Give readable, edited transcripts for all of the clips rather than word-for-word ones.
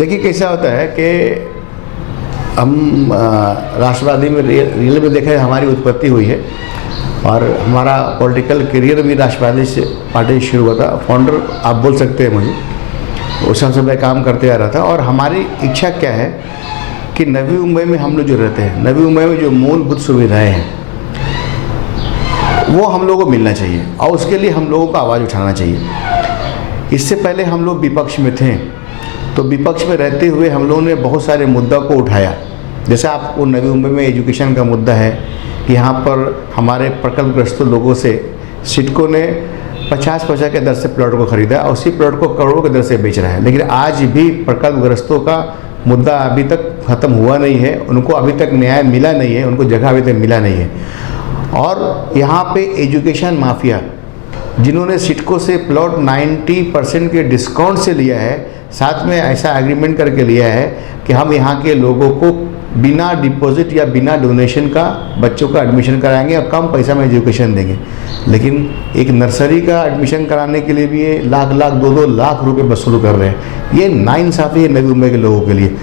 देखिए कैसा होता है कि हम राष्ट्रवादी में रियल में देखा है, हमारी उत्पत्ति हुई है और हमारा पॉलिटिकल करियर भी राष्ट्रवादी से पार्टी से शुरू हुआ था। फाउंडर आप बोल सकते हैं मुझे, उस समय से मैं काम करते आ रहा था। और हमारी इच्छा क्या है कि नवी मुंबई में हम लोग जो रहते हैं, नवी मुंबई में जो मूलभूत सुविधाएँ हैं वो हम लोगों को मिलना चाहिए और उसके लिए हम लोगों को आवाज़ उठाना चाहिए। इससे पहले हम लोग विपक्ष में थे, तो विपक्ष में रहते हुए हम लोगों ने बहुत सारे मुद्दा को उठाया। जैसे आपको नवी मुंबई में एजुकेशन का मुद्दा है कि यहाँ पर हमारे प्रकल्पग्रस्त लोगों से सिडको ने 50-50 के दर से प्लॉट को खरीदा और उसी प्लॉट को करोड़ों के दर से बेच रहा है। लेकिन आज भी प्रकल्पग्रस्तों का मुद्दा अभी तक ख़त्म हुआ नहीं है, उनको अभी तक न्याय मिला नहीं है, उनको जगह अभी तक मिला नहीं है। और यहाँ पे एजुकेशन माफिया जिन्होंने सिडको से प्लॉट 90% के डिस्काउंट से लिया है, साथ में ऐसा एग्रीमेंट करके लिया है कि हम यहाँ के लोगों को बिना डिपॉजिट या बिना डोनेशन का बच्चों का एडमिशन कराएंगे और कम पैसा में एजुकेशन देंगे। लेकिन एक नर्सरी का एडमिशन कराने के लिए भी ये लाख 2-2 लाख रुपए वसूल कर रहे हैं। ये नाइंसाफ़ी है नवी मुंबई के लोगों के लिए।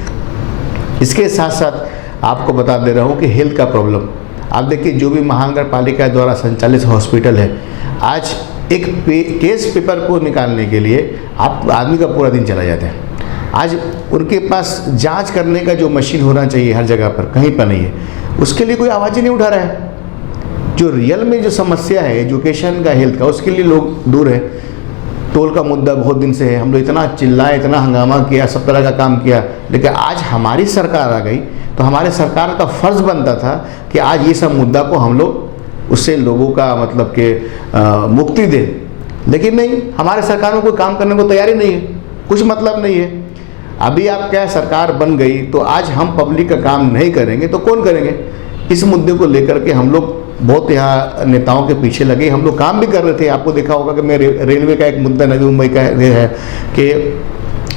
इसके साथ साथ आपको बता दे रहा हूँ कि हेल्थ का प्रॉब्लम आप देखिए, जो भी महानगर पालिका द्वारा संचालित हॉस्पिटल है, आज एक केस पेपर को निकालने के लिए आप आदमी का पूरा दिन चला जाता है। आज उनके पास जांच करने का जो मशीन होना चाहिए हर जगह पर, कहीं पर नहीं है, उसके लिए कोई आवाज़ ही नहीं उठा रहा है। जो रियल में जो समस्या है एजुकेशन का, हेल्थ का, उसके लिए लोग दूर है। टोल का मुद्दा बहुत दिन से है, हम लोग इतना चिल्लाए, इतना हंगामा किया, सब तरह का काम किया, लेकिन आज हमारी सरकार आ गई तो हमारे सरकार का फ़र्ज़ बनता था कि आज ये सब मुद्दा को हम लोग उससे लोगों का मतलब कि मुक्ति दें। लेकिन नहीं, हमारे सरकार में कोई काम करने को तैयारी नहीं है, कुछ मतलब नहीं है। अभी आप क्या सरकार बन गई तो आज हम पब्लिक का काम नहीं करेंगे तो कौन करेंगे? इस मुद्दे को लेकर के हम लोग बहुत यहाँ नेताओं के पीछे लगे, हम लोग काम भी कर रहे थे। आपको देखा होगा कि मैं रेलवे का एक मुद्दा नवी मुंबई का है कि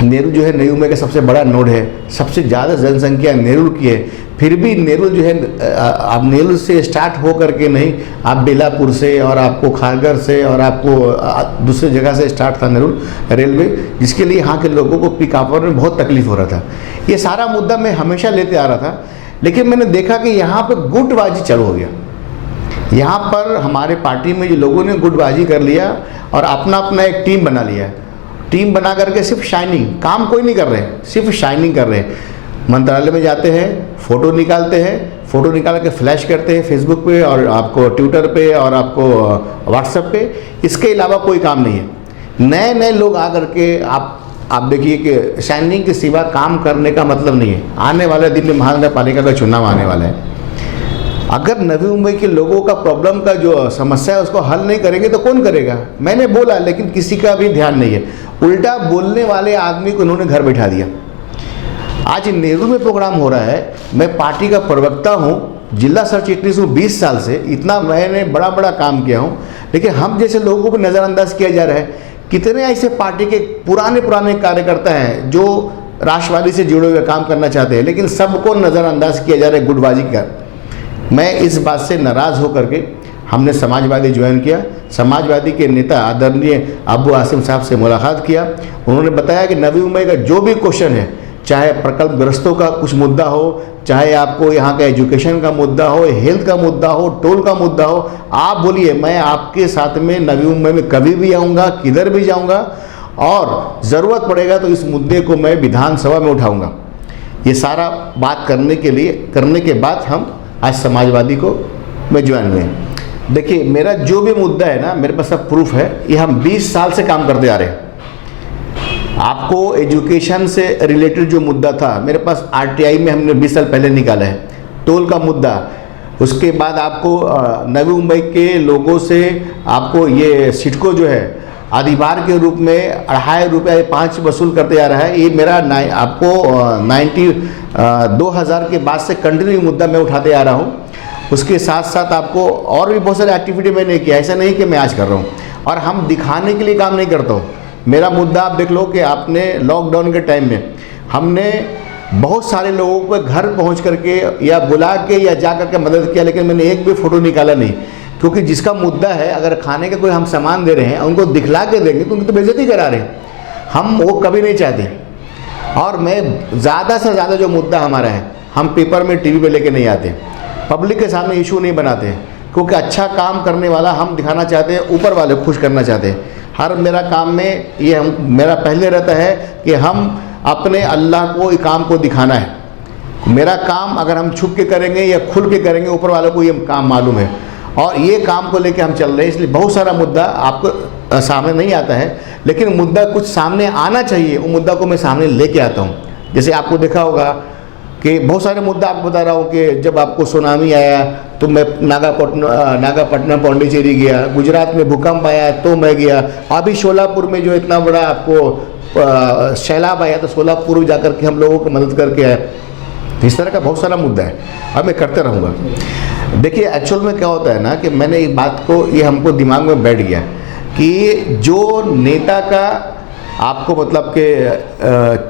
नेहरू जो है नवी मुंबई का सबसे बड़ा नोड है, सबसे ज़्यादा जनसंख्या नेहरू की है, फिर भी नेहरू जो है आप नेहरू से स्टार्ट हो करके नहीं, आप बेलापुर से और आपको खारगर से और आपको दूसरी जगह से स्टार्ट था नेहरू रेलवे, जिसके लिए यहाँ के लोगों को पिक आवर में बहुत तकलीफ हो रहा था। ये सारा मुद्दा मैं हमेशा लेते आ रहा था, लेकिन मैंने देखा कि यहाँ पर गुटबाजी चालू हो गया। यहाँ पर हमारे पार्टी में जो लोगों ने गुटबाजी कर लिया और अपना अपना एक टीम बना लिया। टीम बना करके सिर्फ शाइनिंग, काम कोई नहीं कर रहे हैं, सिर्फ शाइनिंग कर रहे हैं। मंत्रालय में जाते हैं, फ़ोटो निकालते हैं, फ़ोटो निकाल के फ्लैश करते हैं फेसबुक पे और आपको ट्विटर पे और आपको व्हाट्सएप पे। इसके अलावा कोई काम नहीं है। नए नए लोग आ करके आप देखिए कि शाइनिंग के सिवा काम करने का मतलब नहीं है। आने वाले दिन में महानगर पालिका का चुनाव आने वाला है। अगर नवी मुंबई के लोगों का प्रॉब्लम का जो समस्या है उसको हल नहीं करेंगे तो कौन करेगा? मैंने बोला, लेकिन किसी का भी ध्यान नहीं है। उल्टा बोलने वाले आदमी को उन्होंने घर बैठा दिया। आज नेहरू में प्रोग्राम हो रहा है, मैं पार्टी का प्रवक्ता हूँ, जिला सचिव हूँ 20 साल से, इतना मैंने बड़ा बड़ा काम किया हूँ, लेकिन हम जैसे लोगों को नज़रअंदाज किया जा रहा है। कितने ऐसे पार्टी के पुराने कार्यकर्ता हैं जो राष्ट्रवादी से जुड़े हुए काम करना चाहते हैं, लेकिन सबको नज़रअंदाज किया जा रहा है गुटबाजी का। मैं इस बात से नाराज़ होकर के हमने समाजवादी ज्वाइन किया। समाजवादी के नेता आदरणीय अबू आसिम साहब से मुलाकात किया। उन्होंने बताया कि नवी मुंबई का जो भी क्वेश्चन है, चाहे प्रकल्पग्रस्तों का कुछ मुद्दा हो, चाहे आपको यहाँ का एजुकेशन का मुद्दा हो, हेल्थ का मुद्दा हो, टोल का मुद्दा हो, आप बोलिए, मैं आपके साथ में नवी मुंबई में कभी भी आऊँगा, किधर भी जाऊँगा और ज़रूरत पड़ेगा तो इस मुद्दे को मैं विधानसभा में उठाऊँगा। ये सारा बात करने के बाद हम आज समाजवादी को मैं ज्वाइन हुए। देखिए, मेरा जो भी मुद्दा है ना, मेरे पास सब प्रूफ है। ये हम 20 साल से काम करते आ रहे हैं। आपको एजुकेशन से रिलेटेड जो मुद्दा था, मेरे पास आरटीआई में हमने 20 साल पहले निकाला है। टोल का मुद्दा, उसके बाद आपको नवी मुंबई के लोगों से आपको ये सिडको जो है अधिभार के रूप में 2.5 रुपये 5 वसूल करते जा रहा है। ये मेरा आपको 2000 के बाद से कंटिन्यू मुद्दा मैं उठाते आ रहा हूँ। उसके साथ साथ आपको और भी बहुत सारे एक्टिविटी मैंने किया, ऐसा नहीं कि मैं आज कर रहा हूँ। और हम दिखाने के लिए काम नहीं करता हूँ। मेरा मुद्दा आप देख लो कि आपने लॉकडाउन के टाइम में हमने बहुत सारे लोगों को घर पहुँच करके या बुला के या जा करके मदद किया, लेकिन मैंने एक भी फ़ोटो निकाला नहीं। क्योंकि जिसका मुद्दा है, अगर खाने का कोई हम सामान दे रहे हैं, उनको दिखला के देंगे तो उनकी तो बेइज्जती करा रहे हैं। हम वो कभी नहीं चाहते। और मैं ज़्यादा से ज़्यादा जो मुद्दा हमारा है, हम पेपर में टीवी पे लेके नहीं आते, पब्लिक के सामने इशू नहीं बनाते, क्योंकि अच्छा काम करने वाला हम दिखाना चाहते हैं, ऊपर वाले खुश करना चाहते हैं। हर मेरा काम में ये मेरा पहले रहता है कि हम अपने अल्लाह को काम को दिखाना है। मेरा काम अगर हम छुप के करेंगे या खुल के करेंगे, ऊपर वालों को ये काम मालूम है, और ये काम को लेके हम चल रहे हैं। इसलिए बहुत सारा मुद्दा आपको सामने नहीं आता है, लेकिन मुद्दा कुछ सामने आना चाहिए, वो मुद्दा को मैं सामने लेके आता हूँ। जैसे आपको देखा होगा कि बहुत सारे मुद्दा आपको बता रहा हूँ कि जब आपको सुनामी आया तो मैं नागापट्टनम पौंडीचेरी गया, गुजरात में भूकंप आया तो मैं गया, अभी शोलापुर में जो इतना बड़ा आपको सैलाब आया तो सोलापुर जाकर के हम लोगों को मदद करके आए। इस तरह का बहुत सारा मुद्दा है और मैं करते रहूँगा। देखिए एक्चुअल में क्या होता है ना कि मैंने एक बात को, ये हमको दिमाग में बैठ गया कि जो नेता का आपको मतलब कि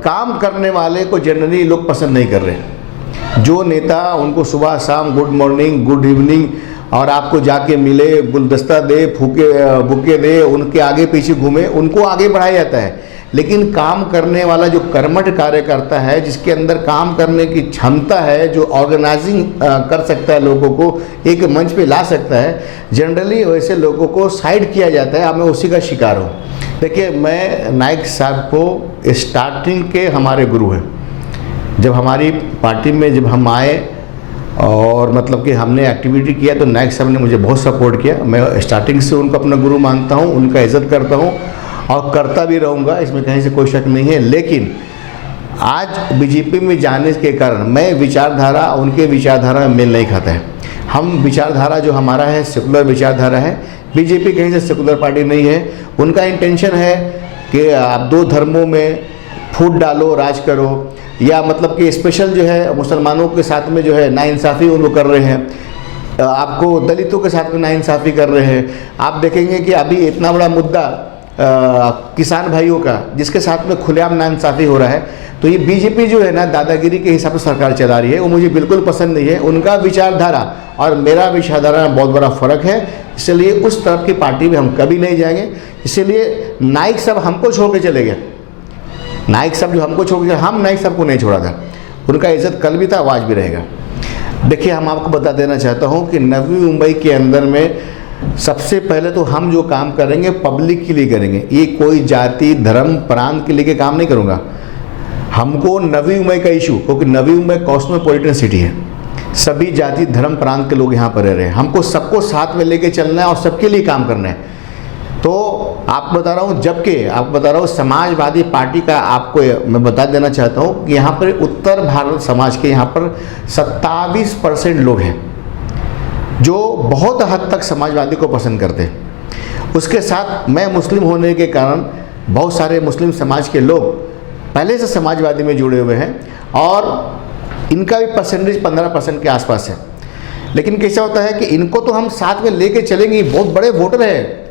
काम करने वाले को जनरली लोग पसंद नहीं कर रहे। जो नेता उनको सुबह शाम गुड मॉर्निंग गुड इवनिंग और आपको जाके मिले, गुलदस्ता दे, बुके दे, उनके आगे पीछे घूमे, उनको आगे बढ़ाया जाता है। लेकिन काम करने वाला जो कर्मठ कार्यकर्ता है, जिसके अंदर काम करने की क्षमता है, जो ऑर्गेनाइजिंग कर सकता है, लोगों को एक मंच पे ला सकता है, जनरली वैसे लोगों को साइड किया जाता है। अब मैं उसी का शिकार हूँ। देखिए मैं नाइक साहब को स्टार्टिंग के हमारे गुरु हैं। जब हमारी पार्टी में जब हम आए और मतलब कि हमने एक्टिविटी किया तो नाइक साहब ने मुझे बहुत सपोर्ट किया। मैं स्टार्टिंग से उनको अपना गुरु मानता हूँ, उनका इज़्ज़त करता हूँ और करता भी रहूँगा, इसमें कहीं से कोई शक नहीं है। लेकिन आज बीजेपी में जाने के कारण मैं विचारधारा उनके विचारधारा में मेल नहीं खाता है। हम विचारधारा जो हमारा है सेकुलर विचारधारा है, बीजेपी कहीं से सेकुलर पार्टी नहीं है। उनका इंटेंशन है कि आप दो धर्मों में फूट डालो, राज करो, या मतलब कि स्पेशल जो है मुसलमानों के साथ में जो है नाइंसाफ़ी उनको कर रहे हैं, आपको दलितों के साथ में नाइंसाफ़ी कर रहे हैं। आप देखेंगे कि अभी इतना बड़ा मुद्दा किसान भाइयों का, जिसके साथ में खुलेआम नाइंसाफ़ी हो रहा है। तो ये बीजेपी जो है ना दादागिरी के हिसाब से सरकार चला रही है, वो मुझे बिल्कुल पसंद नहीं है। उनका विचारधारा और मेरा विचारधारा में बहुत बड़ा फ़र्क है, इसलिए उस तरफ की पार्टी में हम कभी नहीं जाएंगे। इसीलिए नाइक साहब हमको छोड़ के चले गए, नाइक साहब जो हमको छोड़ के, हम नाइक साहब को नहीं छोड़ा था। उनका इज़्ज़त कल भी था, आज भी रहेगा। देखिए हम आपको बता देना चाहता हूँ कि नवी मुंबई के अंदर में सबसे पहले तो हम जो काम करेंगे पब्लिक के लिए करेंगे। ये कोई जाति धर्म प्रांत के लिए काम नहीं करूँगा। हमको नवी मुंबई का इशू, क्योंकि नवी मुंबई कॉस्मोपॉलिटन सिटी है, सभी जाति धर्म प्रांत के लोग यहाँ पर रह रहे हैं, हमको सबको साथ में लेके चलना है और सबके लिए काम करना है। तो आप बता रहा हूँ, जबकि आपको बता रहा हूँ समाजवादी पार्टी का आपको मैं बता देना चाहता हूँ कि यहाँ पर उत्तर भारत समाज के यहाँ पर 27% लोग हैं जो बहुत हद तक समाजवादी को पसंद करते हैं। उसके साथ मैं मुस्लिम होने के कारण बहुत सारे मुस्लिम समाज के लोग पहले से समाजवादी में जुड़े हुए हैं और इनका भी परसेंटेज 15% के आसपास है। लेकिन कैसा होता है कि इनको तो हम साथ में लेके चलेंगे, बहुत बड़े वोटर हैं।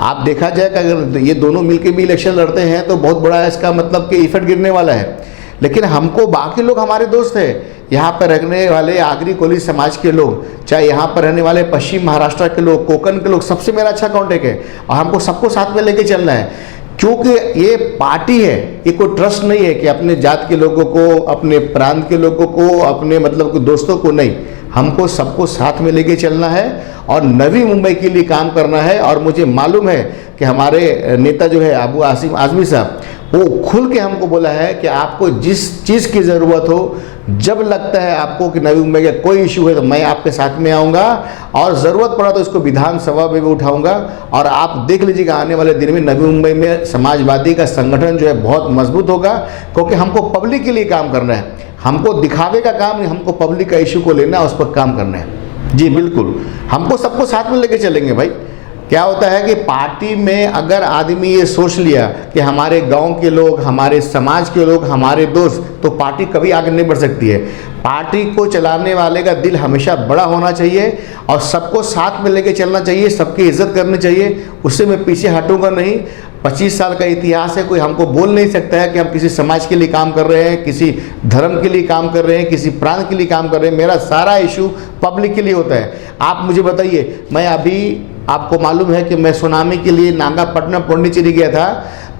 आप देखा जाए कि अगर ये दोनों मिलके भी इलेक्शन लड़ते हैं तो बहुत बड़ा इसका मतलब कि इफेक्ट गिरने वाला है। लेकिन हमको बाकी लोग हमारे दोस्त हैं, यहाँ पर रहने वाले आगरी कोली समाज के लोग, चाहे यहाँ पर रहने वाले पश्चिम महाराष्ट्र के लोग, कोकण के लोग, सबसे मेरा अच्छा कॉन्टेक्ट है और हमको सबको साथ में लेके चलना है। क्योंकि ये पार्टी है, ये कोई ट्रस्ट नहीं है कि अपने जात के लोगों को, अपने प्रांत के लोगों को, अपने मतलब कि दोस्तों को नहीं, हमको सबको साथ में लेके चलना है और नवी मुंबई के लिए काम करना है। और मुझे मालूम है कि हमारे नेता जो है अबू आसिम आज़मी साहब, वो खुल के हमको बोला है कि आपको जिस चीज़ की ज़रूरत हो, जब लगता है आपको कि नवी मुंबई का कोई इशू है तो मैं आपके साथ में आऊँगा और ज़रूरत पड़ा तो इसको विधानसभा में भी उठाऊँगा। और आप देख लीजिएगा आने वाले दिन में नवी मुंबई में समाजवादी का संगठन जो है बहुत मजबूत होगा, क्योंकि हमको पब्लिक के लिए काम करना है। हमको दिखावे का काम नहीं, हमको पब्लिक का इशू को लेना है, उस पर काम करना है। जी बिल्कुल, हमको सबको साथ में लेके चलेंगे भाई। क्या होता है कि पार्टी में अगर आदमी ये सोच लिया कि हमारे गांव के लोग, हमारे समाज के लोग हमारे दोस्त, तो पार्टी कभी आगे नहीं बढ़ सकती है। पार्टी को चलाने वाले का दिल हमेशा बड़ा होना चाहिए और सबको साथ में लेके चलना चाहिए, सबकी इज्जत करनी चाहिए। उससे मैं पीछे हटूंगा नहीं। 25 साल का इतिहास है, कोई हमको बोल नहीं सकता है कि हम किसी समाज के लिए काम कर रहे हैं, किसी धर्म के लिए काम कर रहे हैं, किसी प्रांत के लिए काम कर रहे हैं। मेरा सारा इशू पब्लिक के लिए होता है। आप मुझे बताइए, मैं अभी आपको मालूम है कि मैं सुनामी के लिए नागापट्टनम पौंडीचेरी गया था,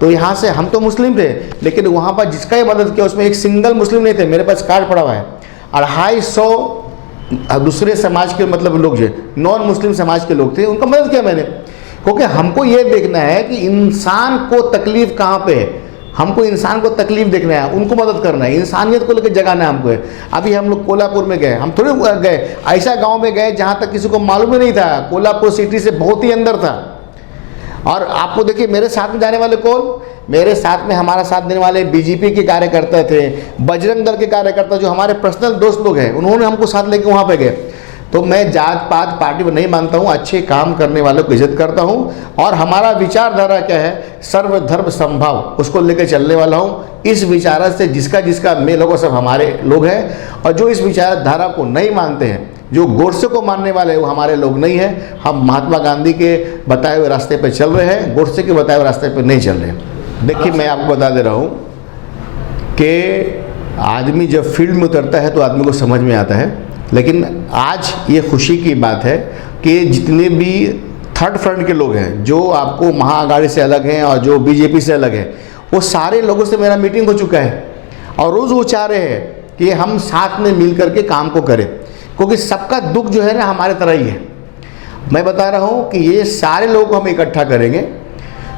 तो यहाँ से हम तो मुस्लिम थे, लेकिन वहाँ पर जिसका ही मदद किया उसमें एक सिंगल मुस्लिम नहीं थे। मेरे पास कार्ड पड़ा हुआ है, 250 दूसरे समाज के मतलब लोग जो नॉन मुस्लिम समाज के लोग थे, उनका मदद किया मैंने, क्योंकि हमको ये देखना है कि इंसान को तकलीफ कहाँ पे है, हमको इंसान को तकलीफ देखना है, उनको मदद करना है, इंसानियत को लेकर जगाना है हमको है। अभी हम लोग कोल्हापुर में गए, हम थोड़े गए ऐसा गांव में गए जहां तक किसी को मालूम ही नहीं था, कोल्हापुर सिटी से बहुत ही अंदर था। और आपको देखिए मेरे साथ में जाने वाले कौन, मेरे साथ में हमारा साथ देने वाले बीजेपी के कार्यकर्ता थे, बजरंग दल के कार्यकर्ता जो हमारे पर्सनल दोस्त लोग हैं, उन्होंने हमको साथ लेके वहाँ पे गए। तो मैं जात पात पार्टी में नहीं मानता हूँ, अच्छे काम करने वालों को इज्जत करता हूँ, और हमारा विचारधारा क्या है, सर्वधर्म समभाव, उसको लेकर चलने वाला हूँ। इस विचार से जिसका जिसका मेल होगा सब हमारे लोग हैं, और जो इस विचारधारा को नहीं मानते हैं, जो गोडसे को मानने वाले हैं, वो हमारे लोग नहीं हैं। हम महात्मा गांधी के बताए हुए रास्ते पर चल रहे हैं, गोडसे के बताए हुए रास्ते पर नहीं चल रहे हैं। देखिए मैं आपको बता दे रहा हूँ कि आदमी जब फील्ड में उतरता है तो आदमी को समझ में आता है, लेकिन आज ये खुशी की बात है कि जितने भी थर्ड फ्रंट के लोग हैं, जो आपको महाआघाड़ी से अलग हैं और जो बीजेपी से अलग हैं, वो सारे लोगों से मेरा मीटिंग हो चुका है, और रोज़ वो चाह रहे हैं कि हम साथ में मिल करके काम को करें, क्योंकि सबका दुख जो है ना हमारे तरह ही है। मैं बता रहा हूँ कि ये सारे लोगों को हम इकट्ठा करेंगे,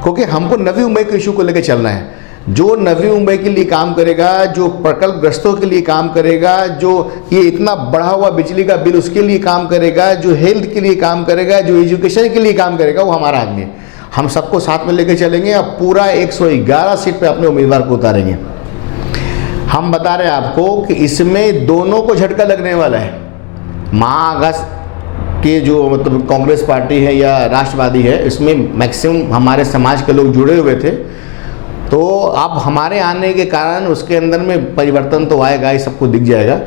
क्योंकि हमको नवी मुंबई के इशू को लेकर चलना है। जो नवी मुंबई के लिए काम करेगा, जो प्रकल्पग्रस्तों के लिए काम करेगा, जो ये इतना बढ़ा हुआ बिजली का बिल उसके लिए काम करेगा, जो हेल्थ के लिए काम करेगा, जो एजुकेशन के लिए काम करेगा, वो हमारा आदमी है। हम सबको साथ में लेकर चलेंगे और पूरा 111 सीट पे अपने उम्मीदवार को उतारेंगे। हम बता रहे हैं आपको कि इसमें दोनों को झटका लगने वाला है। महाआघाड़ी के जो मतलब कांग्रेस पार्टी है या राष्ट्रवादी है, इसमें मैक्सिमम हमारे समाज के लोग जुड़े हुए थे, तो अब हमारे आने के कारण उसके अंदर में परिवर्तन तो आएगा, ये सबको दिख जाएगा।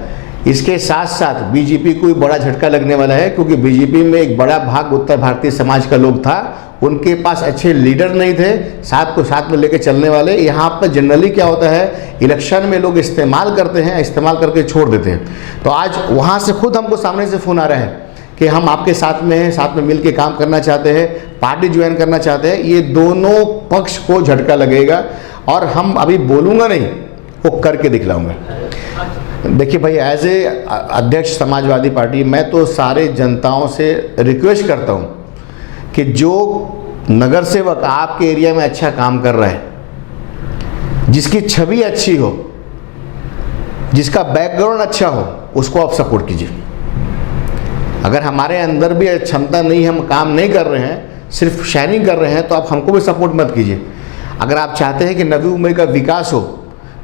इसके साथ साथ बीजेपी को भी बड़ा झटका लगने वाला है, क्योंकि बीजेपी में एक बड़ा भाग उत्तर भारतीय समाज का लोग था, उनके पास अच्छे लीडर नहीं थे साथ में लेकर चलने वाले। यहाँ पर जनरली क्या होता है, इलेक्शन में लोग इस्तेमाल करते हैं, इस्तेमाल करके छोड़ देते हैं। तो आज वहाँ से खुद हमको सामने से फ़ोन आ रहा है कि हम आपके साथ में हैं, साथ में मिल के काम करना चाहते हैं, पार्टी ज्वाइन करना चाहते हैं। ये दोनों पक्ष को झटका लगेगा, और हम अभी बोलूँगा नहीं, वो करके दिखलाऊंगा। देखिए भाई, एज ए अध्यक्ष समाजवादी पार्टी, मैं तो सारे जनताओं से रिक्वेस्ट करता हूँ कि जो नगर सेवक आपके एरिया में अच्छा काम कर रहा है, जिसकी छवि अच्छी हो, जिसका बैकग्राउंड अच्छा हो, उसको आप सपोर्ट कीजिए। अगर हमारे अंदर भी क्षमता नहीं, हम काम नहीं कर रहे हैं, सिर्फ शाइनिंग कर रहे हैं, तो आप हमको भी सपोर्ट मत कीजिए। अगर आप चाहते हैं कि नवी मुंबई का विकास हो,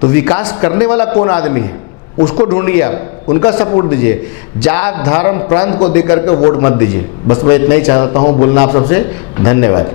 तो विकास करने वाला कौन आदमी है, उसको ढूंढिए, आप उनका सपोर्ट दीजिए। जात धर्म प्रांत को देकर के वोट मत दीजिए। बस मैं इतना ही चाहता हूँ बोलना आप सबसे। धन्यवाद।